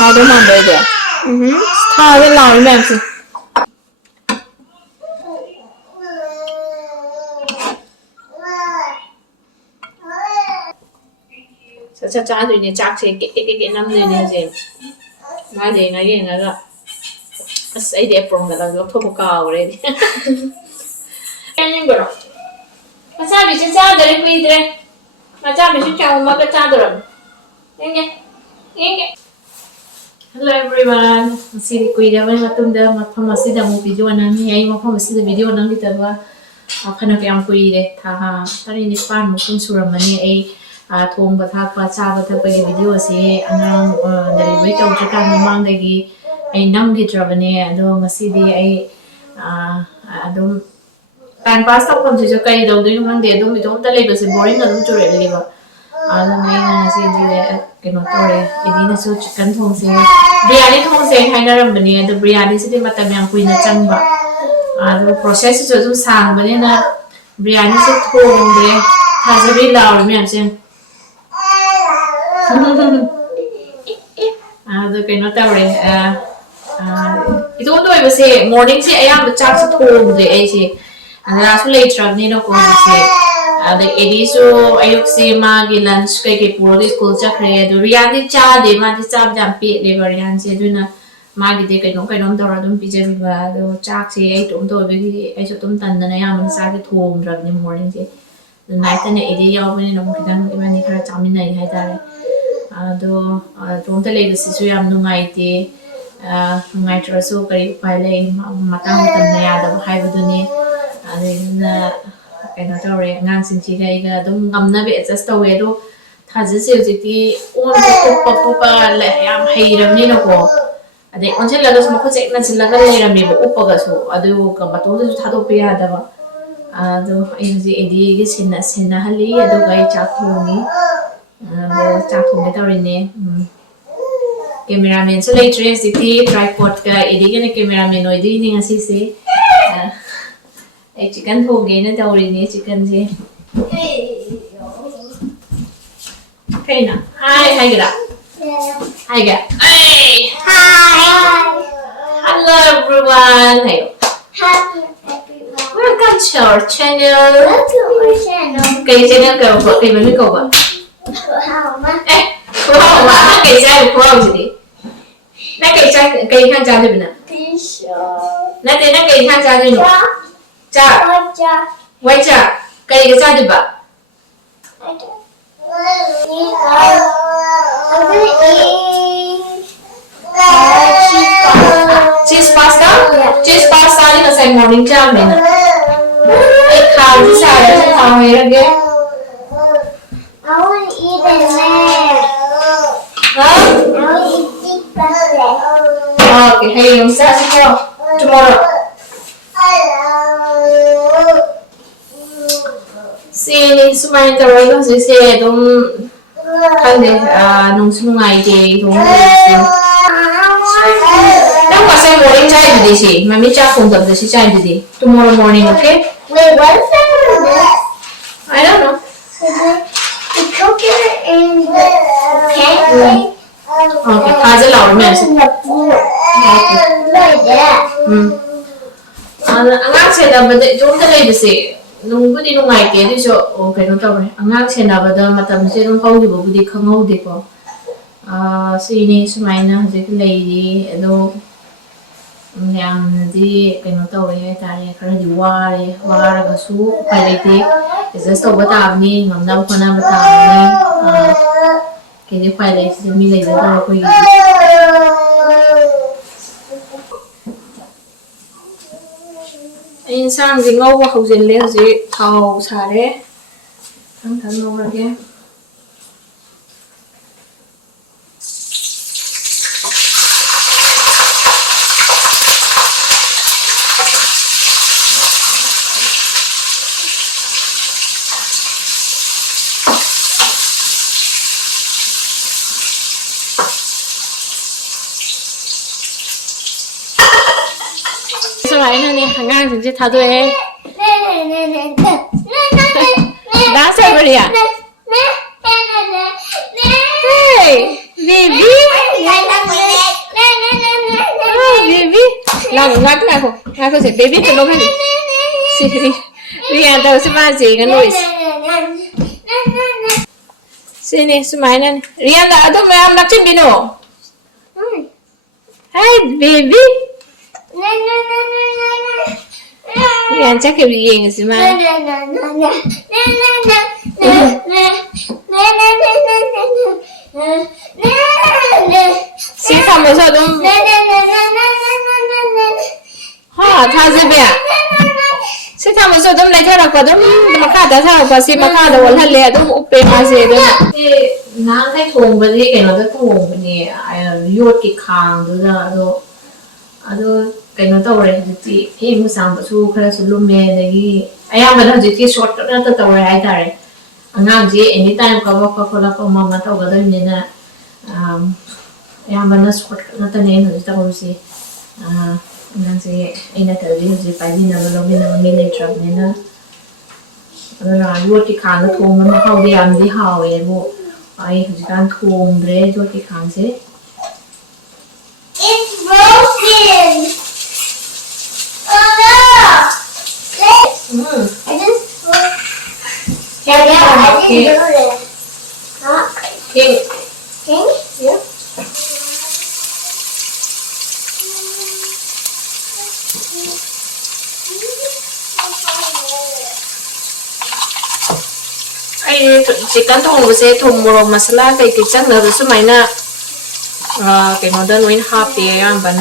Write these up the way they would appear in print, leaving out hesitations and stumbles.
하도 만들어야 돼. 다들 나오면 지 자, 짜주니 짝새 깨깨깨 남들이 이제 맞아, 나가 아이디 애플가 럭터고 가오래. 아닌 거로. 마차비 진짜 들이 꾸이드래. 마차비 진짜 엄마가 짜더라. 이게. Hello everyone. Masih kuida ba matunda mafam asida mo video nami ai mafam asida video nang ditaba phana kyam kuide tha tari ni pan mo kun suramani ai thong ba tha pa cha ba tha pa gi video ase anang delivery tau cha kan mang de gi ai nam gi trabane ado masidi ai adum time pass tau kam je kai do de mang de adum idom ta le ba se boring adum chore le ba ada mai na se je keno tore idina so chicken thong se biryani thong se haina ram bani ado biryani se de matam yang kuina changba ado process so dum sang bani na biryani se thong de thajari laur me amse ado keno tore itu to iba se morning se ayam chak se thong de ai se ana su late travel ni no ko se ada ediso ayuk se magi lunch ke puro school chakre do riyan cha de ma di chap jam pe le barian se duna magi de kai nom dora dum pije ba do chak se ai tum do be ai so tum tan na ya man sa ke thom ra ni morning se the night na edi yaw ni nom kidan ni mani khara chamin nai hai dare do tum ta le se su yam nungai te nungai tra so kai pai le matang tan na ya da hai bu du ni na kena tore ngang sin chi gai ga dum ngam na be adjust tawe do thaji se jiti on ko pa le yam hei ram ni no ko ade on se la so ko che na sin la ga le ram ni bo upa ga so adu ka ba to su tha do pe ya da ba adu ai ji edi gi sin na hali adu gai cha thongi adu cha thongi tore ne cameraman so le trace jiti tripod ka edi ge ne cameraman oi di ni ngasi se chicken thong ge na tawri ni chicken je okay na hi gira hi hello everyone hi welcome to our channel cái channel cái của cái mình có ba cái trái của ông gì na cái trái cái khang trái gì nè na tên na cái khang trái gì nè cha white cha kai ga cha diba cheese pasta ni na sai morning cha me na ek khao ji sa ya sa khao hai ge I want to eat it now. I want to eat pasta. Okay, hey, you start tomorrow. Si sumay taroy kasi si dong kande nung sungai de dong nang pasay morning chai di si mami cha phone tab si chai di tomorrow morning okay wait what's that I don't know the cooker and the pan okay kaza laur me in the floor like that angang se da bade jom da le si nung budi nung ai ke di so okay no taw angang se na bada matam se nung hau di bo budi khangau de ko si ni sumai na je leiri ado yang di ke no taw ye ta ye khara di wa ra ga su pai le te just to bata ni ngam na ko na bata ni ke di pai le si mi le da ko yi insan gì ngâu qua hậu dền leo gì thầu xả đấy thằng ngâu ra kia lại nè ngang thì thà tôi đã xem rồi à hey baby Lang ngako si baby tulog kan. Si Rian daw si Mazi kan Luis. Sini sumainin. Rian da adong may am nakchin bino. Hi baby. Rian chắc cái gì nghe si Mai. Si tham một số đúng. Ha tha gì vậy? Si tham một số đúng lấy theo là có đúng mà khá đã sao và si mà khá đã vẫn hẳn lẹ đúng uppe mà gì đúng. Nang cái thùng bên đây cái nó cái thùng bên này yết cái khang đó là đó cái nó tàu rồi thì em sang bữa sau khai số lùm mè đấy ai am bên đó thì short nó tàu rồi ai ta rồi ngang gì anytime có bao có là có mà tàu cái đó như này ai am bên đó short nó tao nên rồi tao rồi gì ngang gì anh ta tới gì phải đi nào lo bên nào mình lấy truck nên là yết cái khang nó thùng nó hao đi ăn đi hao ấy bộ ai thì đang thùng đấy yết cái khang gì. It's broken. Oh no! I just broke. Yeah, I didn't do it. Huh? King. King? Yeah. Ai chicken thong của sẽ thùng moro masala cái chắc là số máy na cái nó đơn nguyên hấp thì em vẫn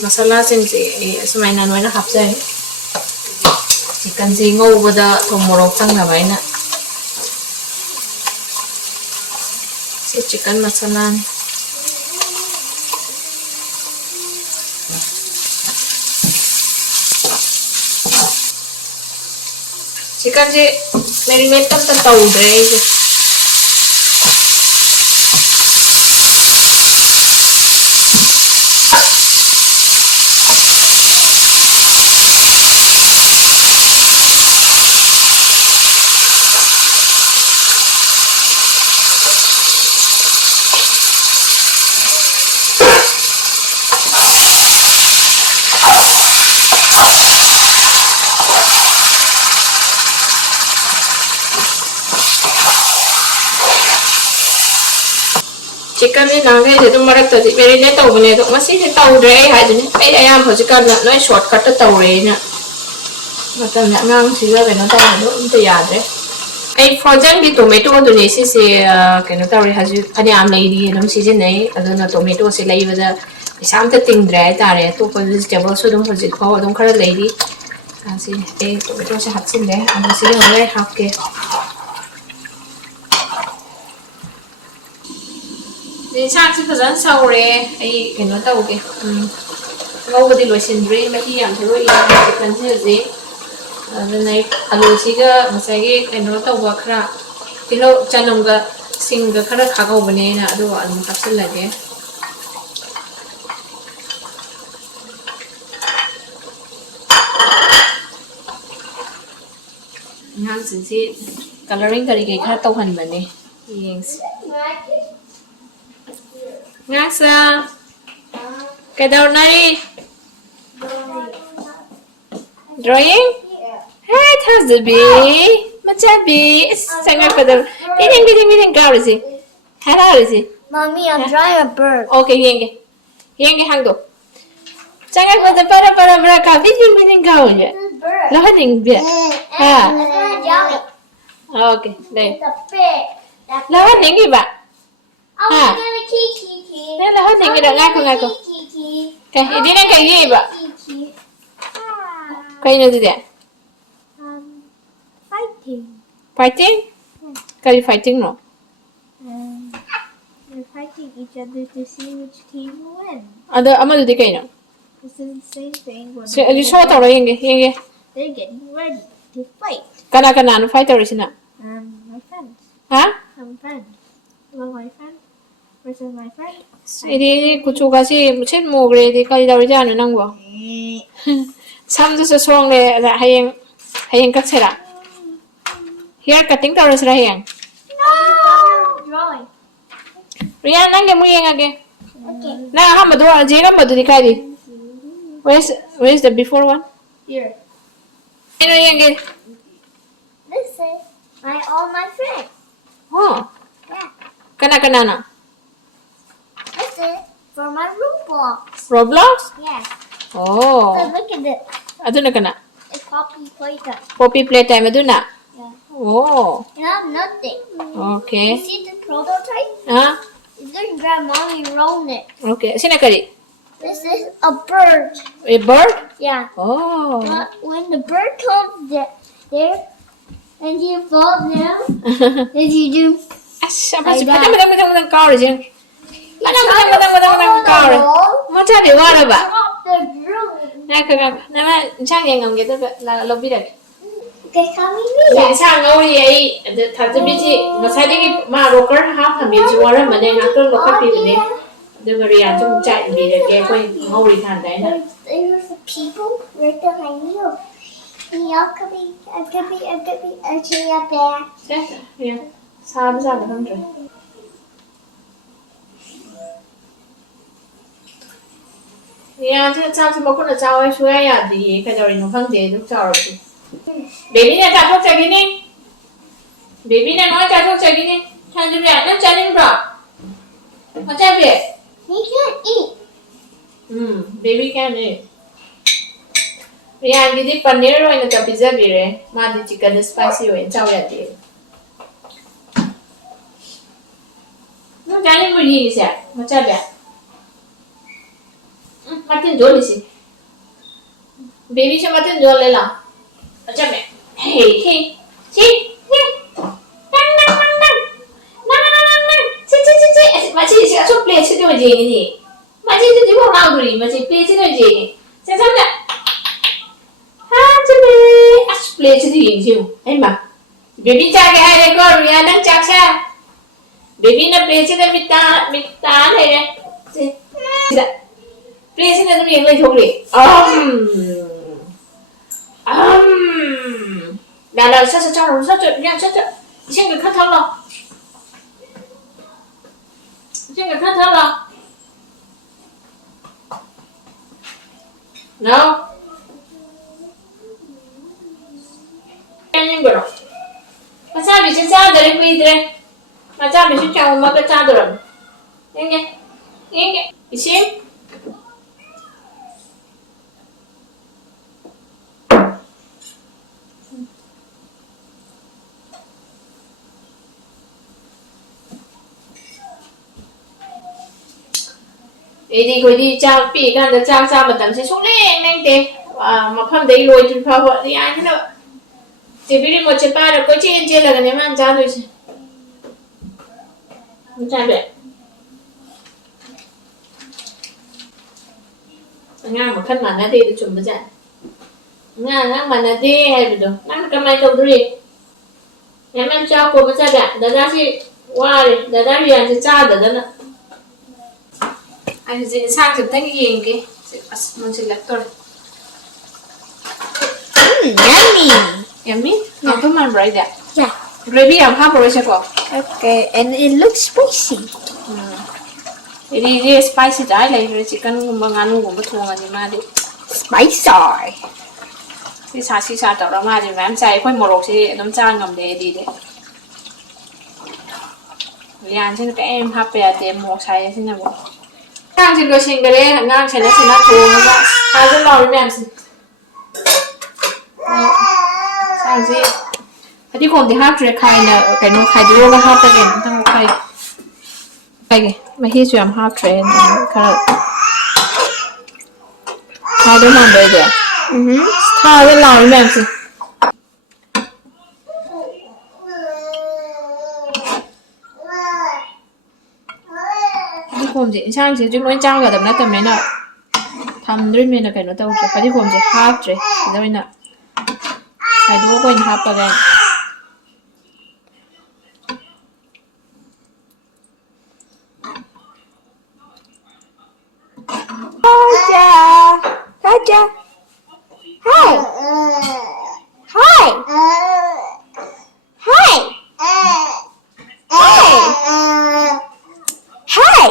masala xin chị số máy na nó hấp rồi chicken gì ngô vừa đó thùng moro tăng là vậy nè chicken masala chicken gì marinate tâm tâm tàu đấy chicken này nang cái thì tôi mà đặt thì về đây tàu này tôi mà xí cái tàu đấy hay gì ấy em phải chicken là nói shortcut cái tàu đấy nè mà tao nhã ngang xí ra về nó tao nó cũng tự giải đấy ấy frozen cái tomato tôi này xí cái nó tàu đấy hay anh em lấy đi nó xí này ở đó tomato xí lấy bây giờ sáng tới tinh rẻ ta đấy tôi có vegetable số đông phải có đông khá là lấy đi xí ấy tomato sẽ hạt xin đấy anh xí nó lấy hạt kia thì chắc sẽ phải dẫn sâu rồi ấy cái nó tàu kìa ngâu thì loại xin rồi mà khi làm thế rồi thì cần gì gì bên này alo chỉ cái mà cái nó tàu vào khá thì nó chân ông cái sinh cái khá là khá cao bên này nè đồ ăn hấp dẫn lại cái ngang xin xin coloring cái cái khá tàu hẳn bên này yes ngang sao cái đầu này drawing hey thằng gì bị mà cha bị sang cái đầu cái cao rồi gì hay là gì Mommy, I'm drawing a bird. ok hiền cái hàng đồ sang cái đầu para cả cái cao vậy nó hết hình vậy ha ok đây nó hết hình gì vậy ha đây là hết hình cái đầu ngay cô cái đi đến cái gì vậy cái gì vậy fighting cái fighting nó They're fighting each other to see which team will win. ada ama di cái nó This is the same thing. so you saw tao rồi hiền They're getting ready to fight. kana nó fighter rồi nè My friends. hả I'm friends. Well, my friend versus my friend. 이리 구조가시 무슨 뭐 그래 내가 이러지 않는 거 삼두서 수학래 하행 각세라 here cutting tao rồi hiền No! Drawing. Rian nang cái mũi hiền à kìa Okay. Nah, how much do I take? How much do you carry? Where's the before one? Here. Ano yan gid? This is all my friends. Oh, Yeah. kana na. This is for my Roblox. Roblox? Yeah. Oh. So look at this. Aduna kana. It's Poppy Playtime. Poppy playtime aduna. Yeah. Oh. You have nothing. You Okay. see the prototype? Ah, You can grab mommy roll it. okay. Sino kari? This is a bird. A bird? Yeah. Oh. But when the bird comes there and you fall down, then you do. Apa sih? Like Macam kaore sih. You Madam kaore. Macam dia wala ba? Drop the broom. Nak nama sang yang ngam gitu la lobby dah. Okay, come with me. Sang ngau ni ai thatu biji masai ni ma rocker ha kami juara mana ngatur lokal pi ni. Dia beri antum cai bi dia ke koi ngau ri than dai na. There's the people right behind you. And y'all could be arching up there. Set. Ya. Sa dah kan rồi. Ya, thế sao thì một con là sao ấy xuôi à thì cái đầu nó phân thế lúc sao rồi. Baby này trả thuốc chạy đi nè. Baby này nói trả thuốc chạy đi nè. Thằng gì vậy? Nó chạy đi rồi. Nó chạy về. He can't eat. Baby can eat. Ya, cái paneer rồi nó tập pizza về rồi. Mà thì chicken spicy rồi, chao vậy đi. Nó chạy đi một gì vậy? Nó chạy về. Martin jual di sini. Baby cuma Martin jual lela. Macam ni. Hey, hey, si, nang. Si. Macam si asal play si tu je ni. Macam tu dia orang agri, macam play si tu je ni. Saya sama tak? Ha, cuma asal play si tu je. Emma. Baby cakap hai rekor, dia nak cakap. Baby nak play si tu minta hai deh. Tidak. Play xin là tôi lên thuộc đi. Là sao cho nó sao cho nha sao cho xin người khác thắng rồi. Xin người khác thắng rồi. No. Anh nhưng rồi. Mà sao bị xin sao để quỳ thế? Mà sao bị xin chồng mà cái sao rồi? Nghe. Bị xin. Đi coi đi trang bị cái là trang sao mà tầm sẽ xuống lên nhanh thế mà phong đấy lôi thì phong vợ đi ăn thế nào chỉ biết một chế ba là có trên là cái này mà ăn ra rồi chứ không trái vậy ngang một khăn mà nó đi được chuẩn bị dạy ngang mà nó đi hay bị đâu ngang cái mai câu đi em ăn cho cô mới ra bạn đã ra thì wow đã ra liền thì cha được đó nè anh sẽ sang chụp cái gì cái mình sẽ lật rồi Yummy. yummy I'm put my right there Yeah. gravy I'm half already for Okay, and it looks spicy. it is spicy đấy lại chicken mà ăn cũng bất thường gì mà đi Spicy. xì xà tao đó mà thì em chạy quay một lột thì nó cha ngầm để đi đấy liền trên cái em hấp về tiệm một xài thế nào ngang trên đôi xin cái đấy ngang trên nó xin nó thua nó vậy hai cái lò đi em xin sang gì thì còn thì hấp rồi khai là cái nó khai đua nó hấp cái thằng khai cái mà khi chuyện hấp rồi khai khai đúng không đấy đấy hai cái lò đi em xin hôm chị sang chị chúng nói trang vào tầm nó tầm mấy nọ thầm rồi mình là cái nó tao chỉ phải đi hôm chị hát rồi rồi nè phải đua quên hát vào đây Gotcha. Hi. Hi. Hi. Hi. Hi.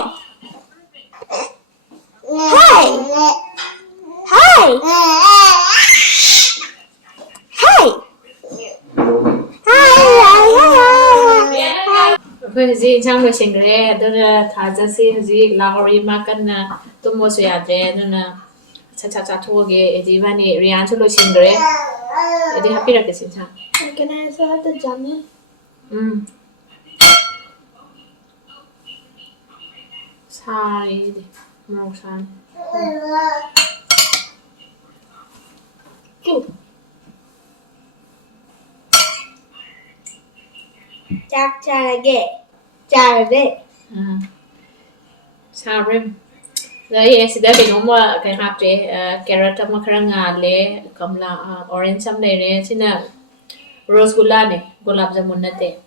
ꯑꯩꯈꯣꯏ ꯍꯧꯖꯤꯛ ꯏꯟꯁꯥꯡ ꯂꯣꯏꯁꯤꯟꯈ꯭ꯔꯦ ꯑꯗꯨꯅ ꯊꯥꯖꯁꯤ ꯍꯧꯖꯤꯛ ꯂꯥꯍꯧꯔꯤ ꯃꯥ ꯀꯟꯅ ꯇꯨꯝꯃꯣꯁꯨ ꯌꯥꯗ꯭ꯔꯦ ꯑꯗꯨꯅ ꯁꯠ ꯁꯠ ꯆꯥꯊꯣꯛꯑꯒꯦ ꯑꯩꯗꯤ ꯏꯕꯥꯅꯤ ꯔꯤꯌꯥꯟꯁꯨ ꯂꯣꯏꯁꯤꯟꯈ꯭ꯔꯦ ꯑꯩꯗꯤ ꯍꯥꯞꯄꯤꯔꯛꯀꯦ ꯁꯤ ꯏꯟꯁꯥꯡ Can I also have the jamu? 사이디 모산 Jarage. 사림 네 시다 그놈아 그 합제 캐럿 아마 그런 알레 감라 오렌지 좀 내래 지나 로스굴라네 골랍 자문 나테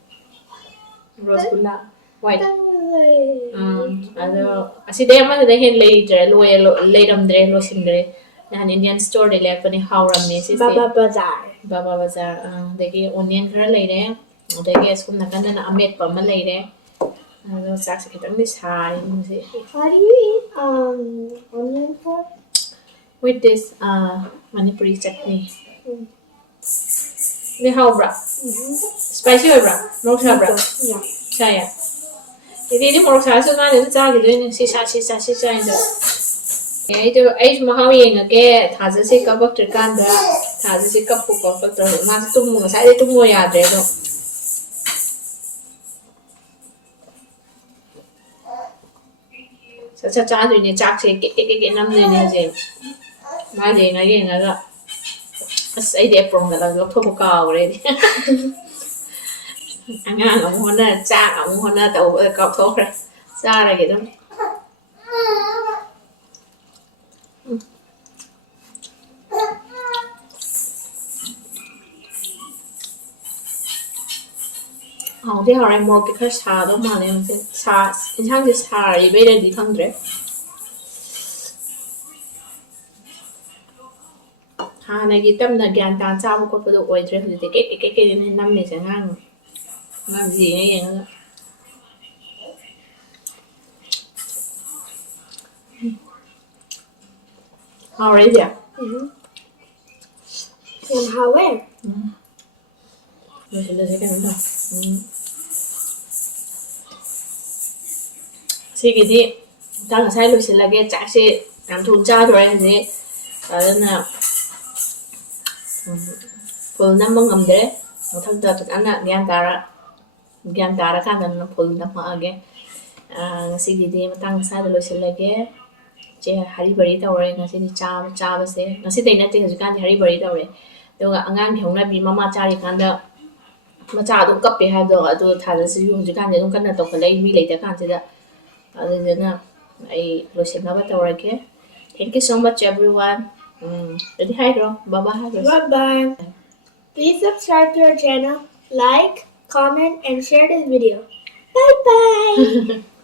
로스굴라 white 아저 아시데 아마데 헨 레이드레 로에 레이럼드레 로신드레 난 인디안 스토어 데 레퍼니 하우람네 시세 Baba Bazaar. 바바 바자르 데기 오니언 खरा लेरे 데기 스쿰 나간다나 아메ꯠ ꯄ ꯑꯃ लेरे ꯑꯗꯣ ꯆꯥꯛꯁꯦ ꯈꯤꯇꯪꯗꯤ ꯁꯥꯔꯤ ꯃꯁꯤ How do you eat onion pork? with this Manipuri chutney 네 하우브라 spicy 어브라 모르 사브라 Yeah. 차야 이디 모르 사서 나는 짜기도 시샤인데 ꯑꯩꯁꯨ ꯃꯍꯥꯎ ꯌꯦꯡꯉꯒꯦ ꯊꯥꯖꯁꯦ ꯀꯞꯄꯛꯇ꯭ꯔꯤꯀꯥꯟꯗ ꯊꯥꯖꯁꯦ ꯀꯞꯄꯨ ꯀꯞꯄꯛꯇ꯭ꯔꯕ ꯃꯥꯁꯨ ꯇꯨꯝꯃꯨ ꯉꯁꯥꯏꯗꯩ ꯇꯨꯝꯃꯨ ꯌꯥꯗ꯭ꯔꯦ ꯑꯗꯣ ꯁꯠ ꯁꯠ ꯆꯥꯗꯣꯏꯅꯦ ꯆꯥꯛꯁꯦ ꯀꯦꯛ ꯅꯝꯗꯣꯏꯅꯦ ꯍꯧꯖꯤꯛ ꯃꯥ ꯌꯦꯡꯉꯒ ꯑꯁ ꯑꯩꯗꯤ ꯑꯦꯄ꯭ꯔꯣꯟꯒ ꯂꯧꯊꯣꯛꯄ ꯀꯥꯎꯈ꯭ꯔꯦ ꯑꯉꯥꯡ ꯑꯃꯨꯛ ꯍꯣꯠꯅ ꯆꯥꯛ ꯑꯃꯨꯛ ꯍꯣꯠꯅ ꯇꯧꯕꯗ ꯀꯥꯎꯊꯣꯛꯈ꯭ꯔꯦ ꯆꯥꯔꯒꯦ ꯑꯗꯨꯝ ꯍꯥꯎꯗꯤ ꯍꯥꯎꯔꯦ ꯃꯣꯔꯣꯛꯇꯤ ꯈꯔ ꯁꯥꯗꯧ ꯃꯥꯜꯂꯦ ꯏꯟꯁꯥꯡꯁꯦ ꯁꯥꯔꯤꯕꯩꯔꯗꯤ ꯈꯪꯗ꯭ꯔꯦ ꯍꯥꯟꯅꯒꯤ ꯇꯝꯅ ꯒ꯭ꯌꯥꯟ ꯇꯥꯅ ꯆꯥꯕ ꯈꯣꯠꯄꯗꯣ ꯑꯣꯏꯗ꯭ꯔꯦ ꯍꯧꯖꯤꯛꯇꯤ ꯀꯦꯛ ꯅꯝꯃꯤꯁꯦ ꯑꯉꯥꯡ ꯌꯦꯡꯉꯒ 하울에 이제 And how where? losillosikannda 시기디 딱 ꯉꯁꯥꯏ ꯂꯣꯏꯁꯤꯜꯂꯒꯦ ꯆꯥꯛꯁꯦ ꯌꯥꯝ ꯊꯨꯅ ꯆꯥꯗꯣꯔꯦ ꯍꯧꯖꯤꯛ ꯑꯗꯨꯅ ꯐꯨꯜ ꯅꯝꯕ ꯉꯝꯗ꯭ꯔꯦ ꯃꯊꯪꯗ ꯐꯖꯅ ꯒ꯭ꯌꯥꯟ ꯇꯥꯔꯀꯥꯟꯗ ꯐꯨꯜ ꯅꯝꯃꯛꯑꯒꯦ ꯉꯁꯤꯒꯤꯗꯤ ꯃꯇꯥꯡ ꯃꯁꯥꯗ ꯂꯣꯏꯁꯤꯜꯂꯒꯦ ꯆꯦ ꯍꯔꯤꯕꯔꯤ ꯇꯧꯔꯦ ꯉꯁꯤꯗꯤ ꯆꯥꯕꯁꯦ ꯉꯁꯤꯗꯩ ꯅꯠꯇꯦ ꯍꯧꯖꯤꯛꯀꯥꯟꯗꯤ ꯍꯔꯤꯕꯔꯤ ꯇꯧꯔꯦ ꯑꯗꯨꯒ ꯑꯉꯥꯡꯒꯤ ꯍꯧꯅꯕꯤ ꯃꯃꯥ ꯆꯥꯔꯤꯀꯥꯟꯗ ꯃꯆꯥ ꯑꯗꯨꯝ ꯀꯞꯄꯦ ꯍꯥꯏꯕꯗꯣ ꯑꯗꯨ ꯊꯥꯖꯁꯤꯁꯨ ꯍꯧꯖꯤꯛꯀꯥꯟꯗꯤ ꯑꯗꯨꯝ ꯀꯟꯅ ꯇꯧꯈꯠꯂꯛꯏ ꯃꯤ ꯂꯩꯇꯀꯥꯟꯁꯤꯗ ꯑꯗꯨꯗꯨꯅ ꯑꯩ ꯂꯣꯏꯁꯤꯟꯅꯕ ꯇꯧꯔꯒꯦ Thank you so much everyone ꯑꯗꯨꯗꯤ ꯍꯥꯏꯈ꯭ꯔꯣ ꯕꯕꯥ ꯍꯥꯏꯈ꯭ꯔꯣ Bye-bye. Please subscribe to our channel, like, comment, and share this video. Bye-bye.